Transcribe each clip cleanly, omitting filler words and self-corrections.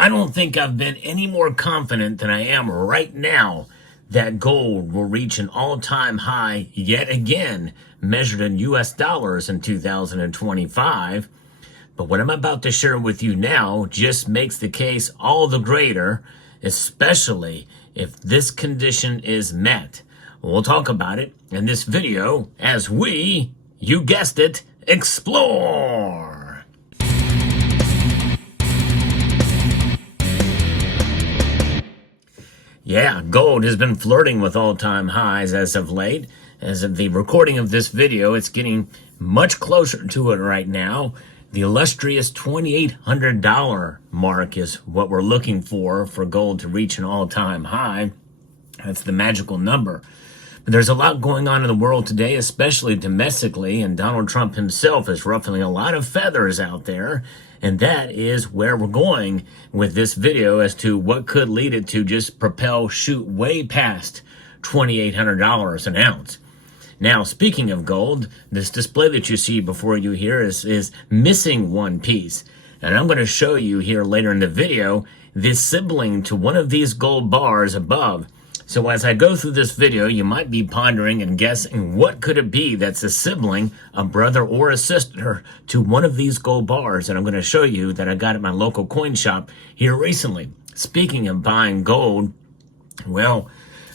I don't think I've been any more confident than I am right now that gold will reach an all-time high yet again, measured in US dollars in 2025. But what I'm about to share with you now just makes the case all the greater, especially if this condition is met. We'll talk about it in this video as we, you guessed it, explore. Yeah, gold has been flirting with all-time highs as of late. As of the recording of this video, it's getting much closer to it right now. The illustrious $2,800 mark is what we're looking for gold to reach an all-time high. That's the magical number. But there's a lot going on in the world today, especially domestically, and Donald Trump himself is ruffling a lot of feathers out there. And that is where we're going with this video as to what could lead it to just shoot way past $2,800 an ounce. Now, speaking of gold, this display that you see before you here is missing one piece. And I'm going to show you here later in the video this sibling to one of these gold bars above. So as I go through this video, you might be pondering and guessing what could it be that's a sibling, a brother or a sister to one of these gold bars. And I'm going to show you that I got at my local coin shop here recently. Speaking of buying gold, well,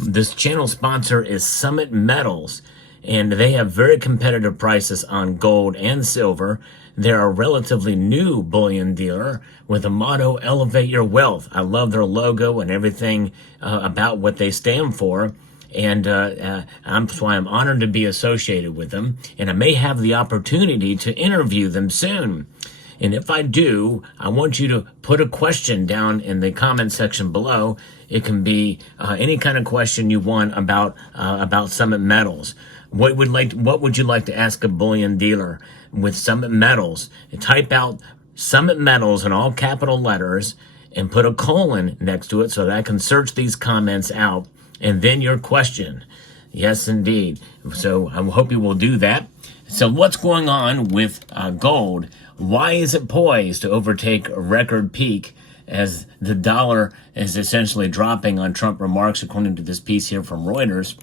this channel sponsor is Summit Metals. And they have very competitive prices on gold and silver. They're a relatively new bullion dealer with a motto, elevate your wealth. I love their logo and everything about what they stand for. And that's why I'm honored to be associated with them. And I may have the opportunity to interview them soon. And if I do, I want you to put a question down in the comment section below. It can be any kind of question you want about Summit Metals. What would you like to ask a bullion dealer with Summit Metals? Type out Summit Metals in all capital letters and put a colon next to it so that I can search these comments out. And then your question. Yes, indeed. So I hope you will do that. So what's going on with gold? Why is it poised to overtake a record peak as the dollar is essentially dropping on Trump remarks, according to this piece here from Reuters?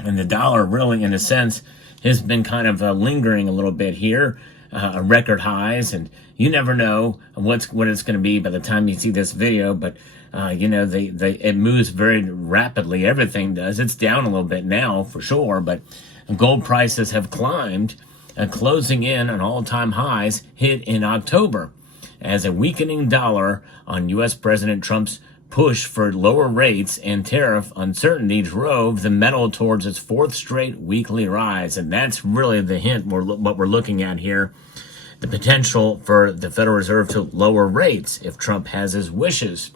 And the dollar really, in a sense, has been kind of lingering a little bit here, record highs, and you never know what it's going to be by the time you see this video. But it moves very rapidly. Everything does. It's down a little bit now for sure, but gold prices have climbed, closing in on all-time highs hit in October, as a weakening dollar on U.S. President Trump's push for lower rates and tariff uncertainty drove the metal towards its fourth straight weekly rise. And that's really the hint, what we're looking at here. The potential for the Federal Reserve to lower rates if Trump has his wishes.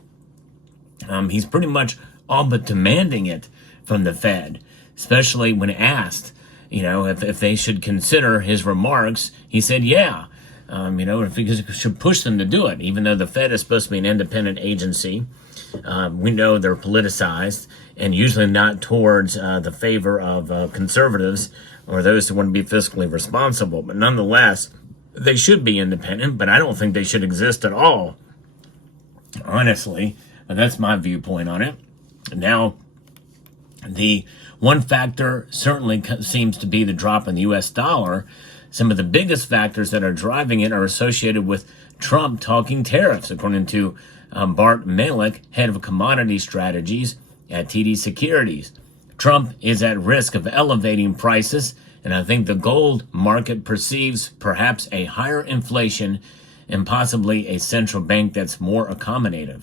He's pretty much all but demanding it from the Fed, especially when asked, if they should consider his remarks. He said, yeah, if he should push them to do it, even though the Fed is supposed to be an independent agency. We know they're politicized and usually not towards the favor of conservatives or those who want to be fiscally responsible. But nonetheless, they should be independent, but I don't think they should exist at all. Honestly, that's my viewpoint on it. Now, the one factor certainly seems to be the drop in the U.S. dollar. Some of the biggest factors that are driving it are associated with Trump talking tariffs, according to Bart Malik, head of commodity strategies at TD Securities. Trump is at risk of elevating prices, and I think the gold market perceives perhaps a higher inflation and possibly a central bank that's more accommodative.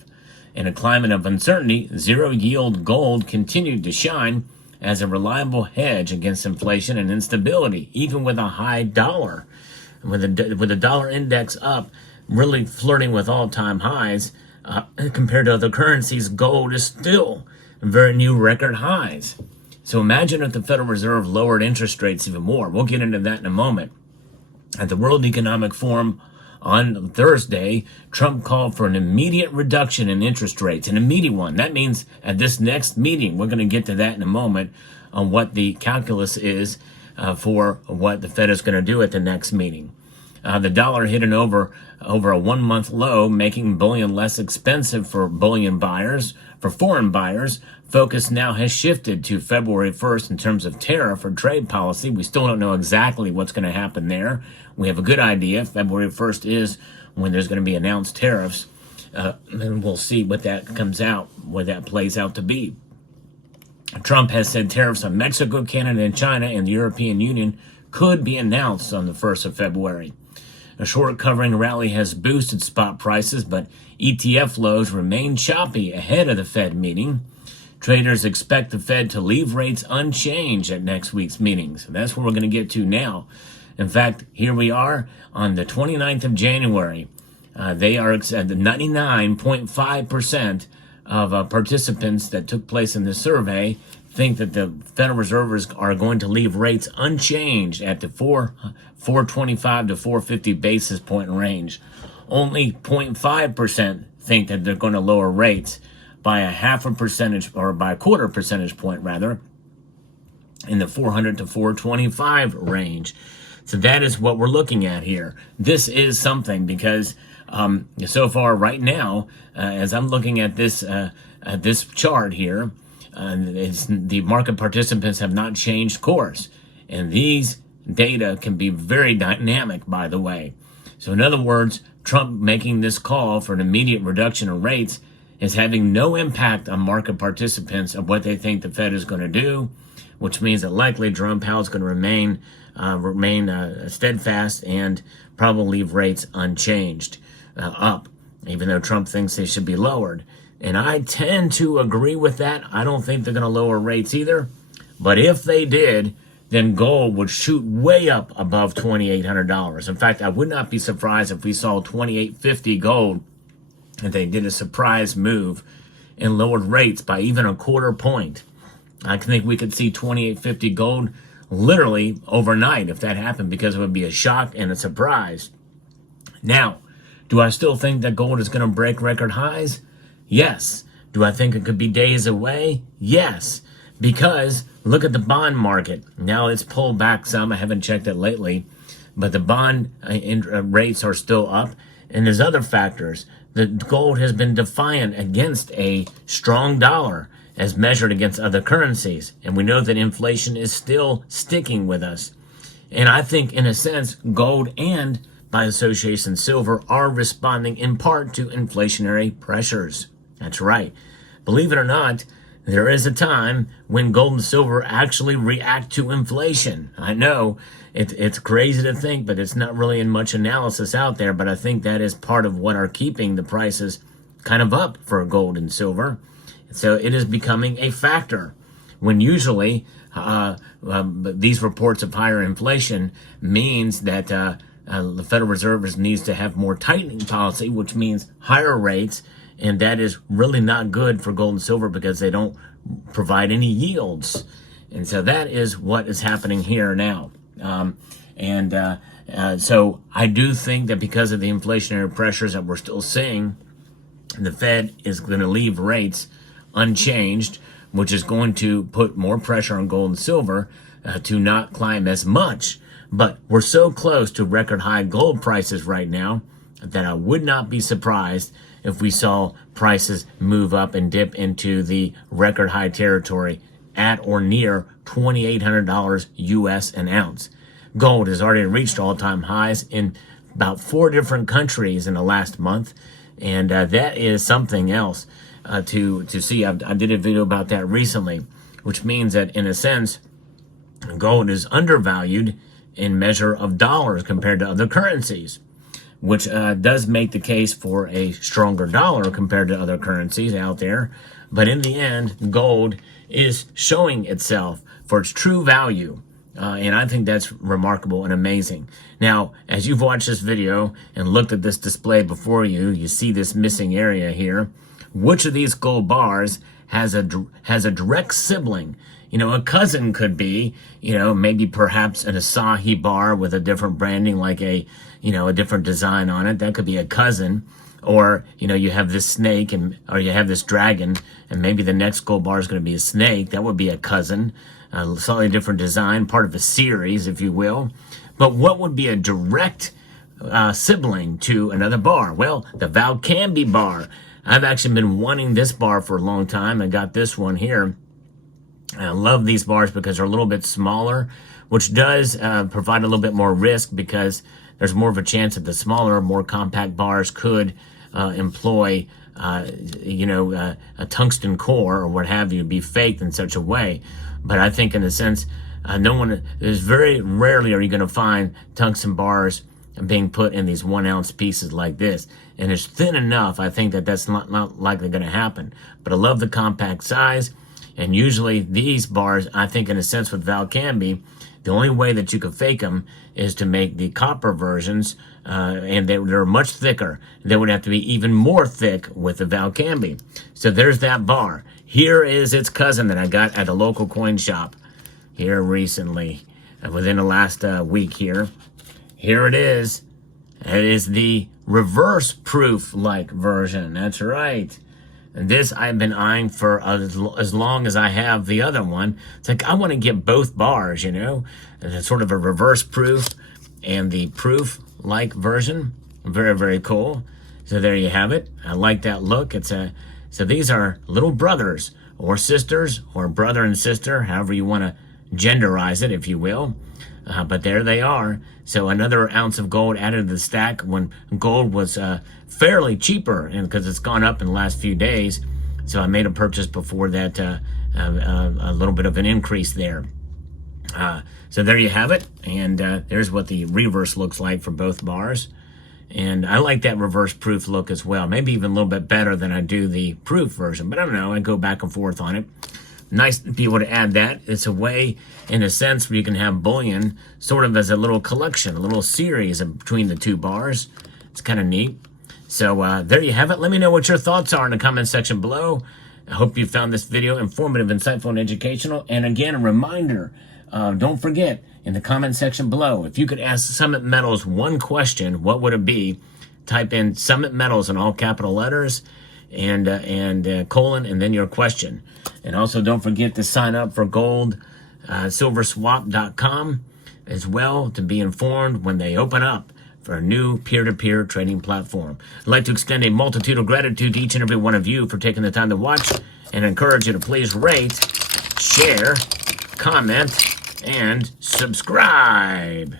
In a climate of uncertainty, zero-yield gold continued to shine as a reliable hedge against inflation and instability, even with a high dollar. With the dollar index up, really flirting with all-time highs, compared to other currencies, gold is still very new record highs. So imagine if the Federal Reserve lowered interest rates even more. We'll get into that in a moment. At the World Economic Forum on Thursday, Trump called for an immediate reduction in interest rates, an immediate one. That means at this next meeting, we're going to get to that in a moment, on what the calculus is for what the Fed is going to do at the next meeting. The dollar hit over a 1 month low, making bullion less expensive for bullion buyers. For foreign buyers, focus now has shifted to February 1st in terms of tariff or trade policy. We still don't know exactly what's going to happen there. We have a good idea. February 1st is when there's going to be announced tariffs, and we'll see what that comes out, what that plays out to be. Trump has said tariffs on Mexico, Canada, and China and the European Union could be announced on the 1st of February. A short covering rally has boosted spot prices, but ETF lows remain choppy ahead of the Fed meeting. Traders expect the Fed to leave rates unchanged at next week's meeting. So that's where we're going to get to now. In fact, here we are on the 29th of January. They are at 99.5% of participants that took place in this survey think that the Federal Reserve are going to leave rates unchanged at the 425 to 450 basis point range. Only 0.5% think that they're going to lower rates by a half a percentage, or by a quarter percentage point rather, in the 400 to 425 range. So that is what we're looking at here. This is something because so far right now, as I'm looking at this chart here, the market participants have not changed course. And these data can be very dynamic, by the way. So in other words, Trump making this call for an immediate reduction in rates is having no impact on market participants of what they think the Fed is going to do, which means that likely Jerome Powell is going to remain steadfast and probably leave rates unchanged, up, even though Trump thinks they should be lowered. And I tend to agree with that. I don't think they're going to lower rates either. But if they did, then gold would shoot way up above $2,800. In fact, I would not be surprised if we saw $2,850 gold and they did a surprise move and lowered rates by even a quarter point. I think we could see $2,850 gold literally overnight if that happened, because it would be a shock and a surprise. Now, do I still think that gold is going to break record highs? Yes. Do I think it could be days away? Yes. Because look at the bond market. Now it's pulled back some. I haven't checked it lately. But the bond rates are still up. And there's other factors. The gold has been defiant against a strong dollar as measured against other currencies. And we know that inflation is still sticking with us. And I think, in a sense, gold and, by association, silver are responding in part to inflationary pressures. That's right. Believe it or not, there is a time when gold and silver actually react to inflation. I know it's crazy to think, but it's not really in much analysis out there. But I think that is part of what are keeping the prices kind of up for gold and silver. So it is becoming a factor when usually these reports of higher inflation means that the Federal Reserve needs to have more tightening policy, which means higher rates. And that is really not good for gold and silver because they don't provide any yields. And so that is what is happening here now. So I do think that because of the inflationary pressures that we're still seeing, the Fed is going to leave rates unchanged, which is going to put more pressure on gold and silver to not climb as much. But we're so close to record high gold prices right now that I would not be surprised if we saw prices move up and dip into the record high territory at or near $2,800 US an ounce. Gold has already reached all-time highs in about 4 different countries in the last month, and that is something else to see. I did a video about that recently, which means that, in a sense, gold is undervalued in measure of dollars compared to other currencies, which does make the case for a stronger dollar compared to other currencies out there. But in the end, gold is showing itself for its true value. And I think that's remarkable and amazing. Now, as you've watched this video and looked at this display before you, you see this missing area here. Which of these gold bars has a direct sibling? You know, a cousin could be, maybe perhaps an Asahi bar with a different branding, like a different design on it. That could be a cousin. Or, you have this snake or you have this dragon, and maybe the next gold bar is going to be a snake. That would be a cousin. A slightly different design, part of a series, if you will. But what would be a direct sibling to another bar. Well, the Valcambi bar. I've actually been wanting this bar for a long time. I got this one here. I love these bars because they're a little bit smaller, which does provide a little bit more risk because there's more of a chance that the smaller, more compact bars could employ, a tungsten core or what have you, be faked in such a way. But I think in a sense, there's very rarely are you going to find tungsten bars being put in these 1 ounce pieces like this. And it's thin enough, I think that's not likely going to happen. But I love the compact size. And usually these bars, I think in a sense with Valcambi, the only way that you could fake them is to make the copper versions, and they're much thicker. They would have to be even more thick with the Valcambi. So there's that bar. Here is its cousin that I got at a local coin shop here recently, within the last week here. Here it is. It is the reverse proof-like version. That's right. And this I've been eyeing for as long as I have the other one. It's like I want to get both bars, And it's sort of a reverse proof and the proof-like version. Very, very cool. So there you have it. I like that look. So these are little brothers or sisters or brother and sister, however you want to genderize it, if you will. But there they are. So another ounce of gold added to the stack when gold was fairly cheaper, and because it's gone up in the last few days. So I made a purchase before that, a little bit of an increase there. So there you have it. And there's what the reverse looks like for both bars. And I like that reverse proof look as well. Maybe even a little bit better than I do the proof version. But I don't know. I go back and forth on it. Nice to be able to add that. It's a way, in a sense, where you can have bullion sort of as a little collection, a little series between the two bars. It's kind of neat. So there you have it. Let me know what your thoughts are in the comment section below. I hope you found this video informative, insightful, and educational. And again, a reminder, don't forget, in the comment section below, if you could ask Summit Metals one question, what would it be? Type in Summit Metals in all capital letters and colon, and then your question. And also don't forget to sign up for silverswap.com as well to be informed when they open up for a new peer-to-peer trading platform. I'd like to extend a multitude of gratitude to each and every one of you for taking the time to watch, and encourage you to please rate, share, comment, and subscribe.